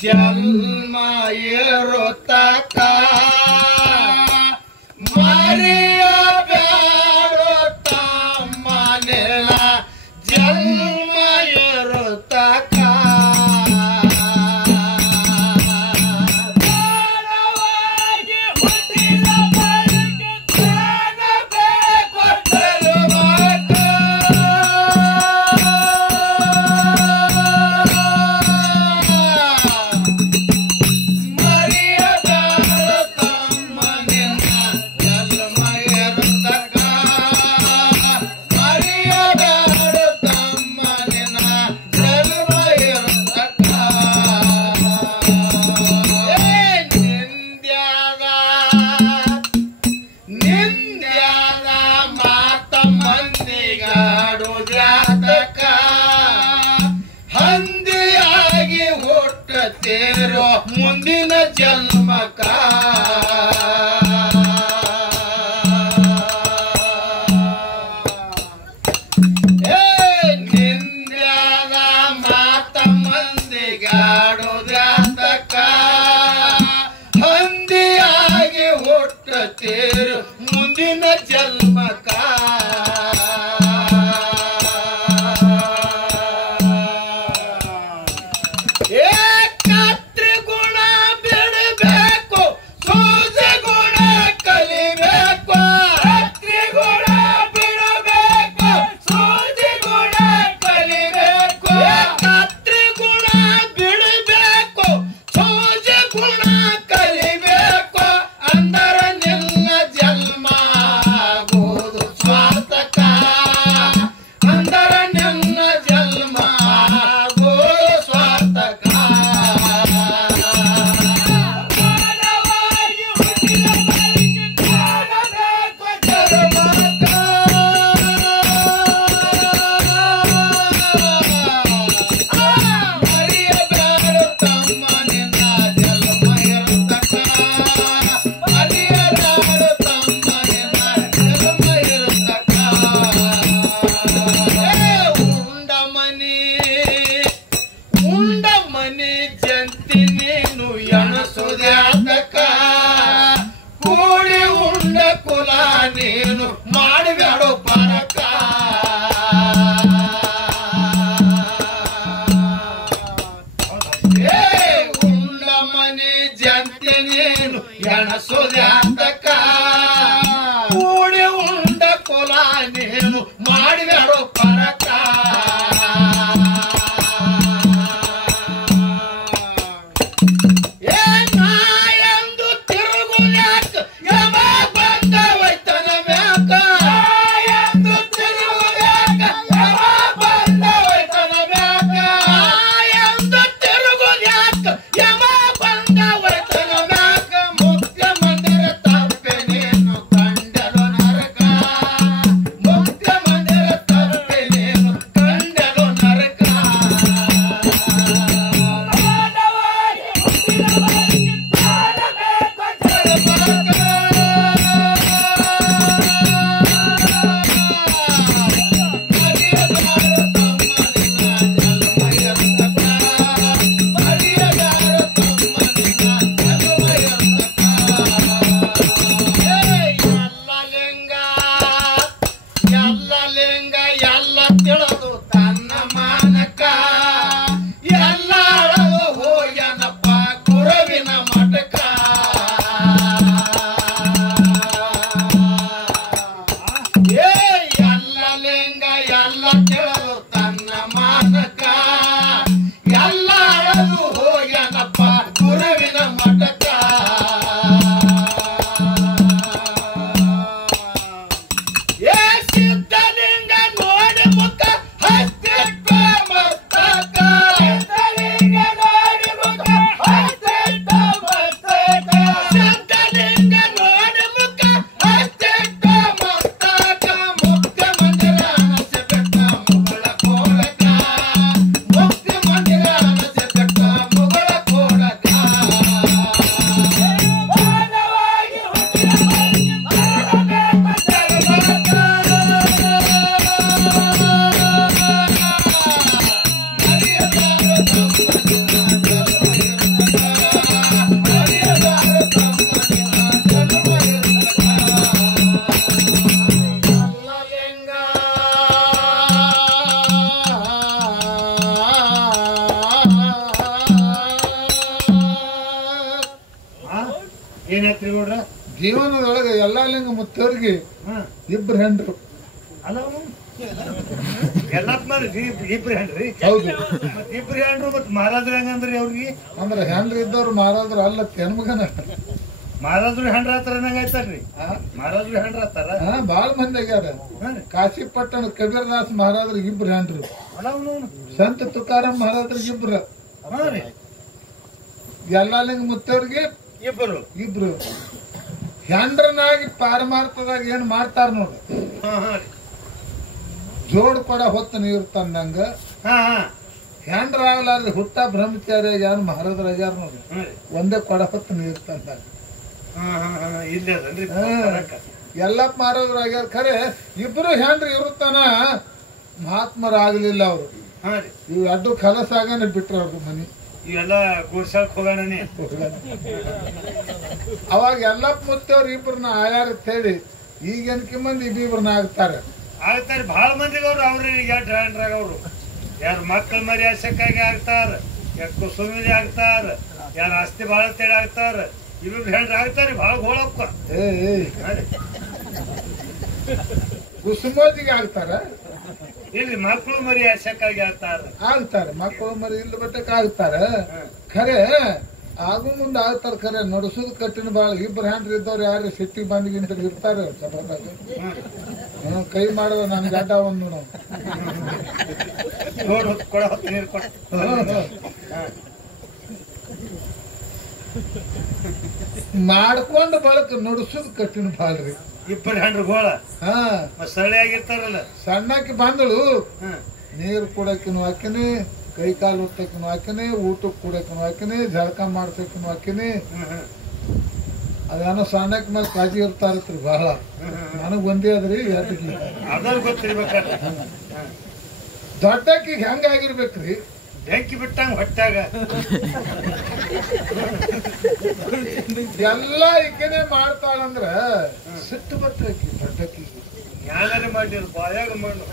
ಜನ್ಮ ಇರುತ್ತಕ ಮರಿಯ ಬ್ಯಾಡುತ್ತ ಮನೆಲ ಜನ್ಮ ಇರುತ್ತಕ ಹಂದಿಯಾಗಿ ಹುಟ್ಟುತ್ತೀರೋ ಮುಂದಿನ ಜನ್ಮಕ ನಿಂದ್ಯಾದ ಮಾತ ಮಂದಿಗಾಡುದ್ಯಾತಕ ಹಂದಿಯಾಗಿ ಹುಟ್ಟುತ್ತೀರೋ ಮುಂದಿನ ಜನ್ಮಕ ಕೂಡಿ ಉಂಡ ಕುಲ ನೀನು ಮಾಡಬೇಡೋ ಪರಕ ಉಂಡ ಮನೆ ಜಂತಿ ನೀನು ಎಣಸೋದ್ಯಾತಕ ಕೂಡಿ ಉಂಡ ಕುಲ ನೀನು ಮಾಡಬೇಡೋ ಪರಕ ಏನಾಯ್ತ್ರಿ ಗೌಡ್ರ? ಜೀವನದೊಳಗೆ ಎಲ್ಲಾ ಲಿಂಗ ಮುತ್ತವ್ರಿಗೆ ಇಬ್ರು ಹೆಂಡ್ರು. ಅಲ್ಲ ಎಲ್ಲತ್ ಮಾಡಿ ಇಬ್ರು ಹೆಣ್ರಿ? ಹೌದು. ಮತ್ ಇಬ್ರು ಹೆಣ್ರು ಮತ್ ಮಹಾರಾಜ್ರ ಹೆಂಗಂದ್ರಿ ಅವ್ರಿಗೆ? ಅಂದ್ರೆ ಹೆಂಡ್ರು ಇದ್ದವ್ರು ಮಾರಾದ್ರು ಅಲ್ಲ ಹೆಣ್ಮಗನ. ಮಹಾರಾಜ್ರು ಹೆಂಡ್ರ ಹತ್ತಾರ ನಂಗಾಯ್ತಾರ್ರಿ? ಮಹಾರಾಜ್ರು ಹೆಂಡ್ರ ಹತ್ತಾರ ಬಾಳ ಮಂದಿ ಆಗ್ಯಾರ. ಕಾಶಿ ಪಟ್ಟಣ ಕಬೀರ್ದಾಸ್ ಮಹಾರಾಜ್ರಿಗೆ ಇಬ್ರು ಹೆಂಡ್ರು, ಸಂತ ತುಕಾರಾಮ್ ಮಹಾರಾಜ್ರಿಗೆ ಇಬ್ರು, ಎಲ್ಲಾ ಲಿಂಗ ಮುತ್ತವ್ರಿಗೆ ಇಬ್ರು. ಹೆಂಡ್ರನಾಗಿ ಪಾರಮಾರ್ಥದಾಗ ಏನ್ ಮಾಡ್ತಾರ ನೋಡ್ರಿ, ಜೋಡ್ ಕೊಡ ಹೊತ್ತು ನೀರು ತಂದಂಗ ಹೆಂಡ್ರಾಗ್ಲಾರ್ರಿ ಹುಟ್ಟ ಬ್ರಹ್ಮಚಾರಿ ಯಾರು ಮಹಾರಾಜರಾಗ್ಯಾರ ನೋಡ್ರಿ, ಒಂದೇ ಕೊಡ ಹೊತ್ತು ನೀರು ತಂದಾಗ ಎಲ್ಲಪ್ಪ ಮಹಾರಾಜರಾಗ್ಯಾರ. ಖರೆ ಇಬ್ರು ಹೆಂಡ್ರಿ ಇರುತ್ತಾನ ಮಹಾತ್ಮರಾಗ್ಲಿಲ್ಲ ಅವ್ರು. ಇವ್ ಅಡ್ಡು ಕಲಸ ಆಗಾನೆ ಬಿಟ್ರ ಅವ್ರ ಮನಿ. ಇವೆಲ್ಲ ಗುಡ್ಸಾಕ್ ಹೋಗೋಣ. ಅವಾಗ ಎಲ್ಲಪ್ಪ ಮುತ್ತವ್ರು ಇಬ್ರನ್ನ ಆಯಾರ ಹೇಳಿ ಈಗೇನ್ಕಿ ಮಂದಿ ಇಬ್ಬಿಬ್ರನ್ನ ಆಗ್ತಾರೆ. ಬಹಳ ಮಂದಿಗೆ ಅವ್ರು ಅವ್ರಿಗೆ ಎಷ್ಟು ಹೆಂಡ್ರಾಗ ಅವ್ರು ಯಾರು ಮಕ್ಕಳ ಮರಿ ಆಸಕ್ಕಾಗಿ ಆಗ್ತಾರ, ಯಾಕೆ ಕುಸುಮಿದಿ ಆಗ್ತಾರ, ಯಾರು ಆಸ್ತಿ ಬಾಳ ತೇಳಿ ಆಗ್ತಾರ, ಇಬ್ರು ಹೆಂಡ್ರ ಆಗ್ತಾರ ಬಹಳ ಗೋಳಪ್ಪ. ಕುಸುಮೋದಿಗೆ ಆಗ್ತಾರ, ಇಲ್ರಿ ಮಕ್ಕಳು ಮರಿ ಆಸಕ್ಕಾಗಿ ಆಗ್ತಾರ, ಮಕ್ಕಳು ಮರಿ ಇಲ್ಲ ಬಟ್ಟಕ್ ಆಗ್ತಾರ. ಖರೆ ಆಗು ಮುಂದೆ ಆಗ್ತಾರ. ಖರೆ ನಡ್ಸುದ್ ಕಟ್ಟಿನ ಬಾಳ. ಇಬ್ರು ಹೆಂಡ್ರ ಇದ್ದವ್ರು ಯಾರು ಸಿಟ್ಟಿ ಬಂದಿಗಿಂತ ಇರ್ತಾರ ಸಭಾದಾಗ. ಕೈ ಮಾಡುವ ನನ್ ಗಡ್ಡ ಒಂದು ಮಾಡ್ಕೊಂಡ್ ಬಳಕ ನಡ್ಸುದ್ ಕಟ್ಟಿನ ಬಾಳ್ರಿ. ಇಬ್ಬರು ಹೆಂಡ್ರು ಗೋಳ ಸಳಿಯಾಗಿರ್ತಾರಲ್ಲ. ಸಣ್ಣಕ್ಕೆ ಬಂದಳು ನೀರು ಕುಡಕಿನೂ ಹಾಕಿನಿ, ಕೈ ಕಾಲು ಹೊತ್ತಕಿನೂ ಹಾಕಿನಿ, ಊಟಕ್ಕೆ ಕುಡಕಿನೂ ಹಾಕಿನಿ, ಜಳಕ ಮಾಡ್ಸಕಿನೂ ಹಾಕಿನಿ. ಅದೇನೋ ಸಣ್ಣಕ್ ಮೇಲೆ ಕಾಜಿ ಇರ್ತಾರತ್ರಿ ಬಹಳ. ನನಗ್ ಒಂದೇ ಅದ್ರಿ ದೊಡ್ಡಕ್ಕಿಗೆ ಹೆಂಗಾಗಿರ್ಬೇಕ್ರಿ, ಬೆಂಕಿ ಬಿಟ್ಟಂಗ ಹೊಟ್ಟಾಗ ಎಲ್ಲ ಈಕೆನೆ ಮಾಡ್ತಾಳಂದ್ರ ಸಿಟ್ಟು ಬರ್ತಕ್ಕಿ ದೊಡ್ಡಕ್ಕಿಗೆ. ಯಾರು ಮಾಡಿರ್ ಬಾಯಾಗ ಮಾಡು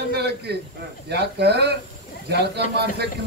ಅಂದಳಕ್ಕಿ. ಯಾಕ ಜಳಕ ಮಾಡ್ಸಕ್ಕೆ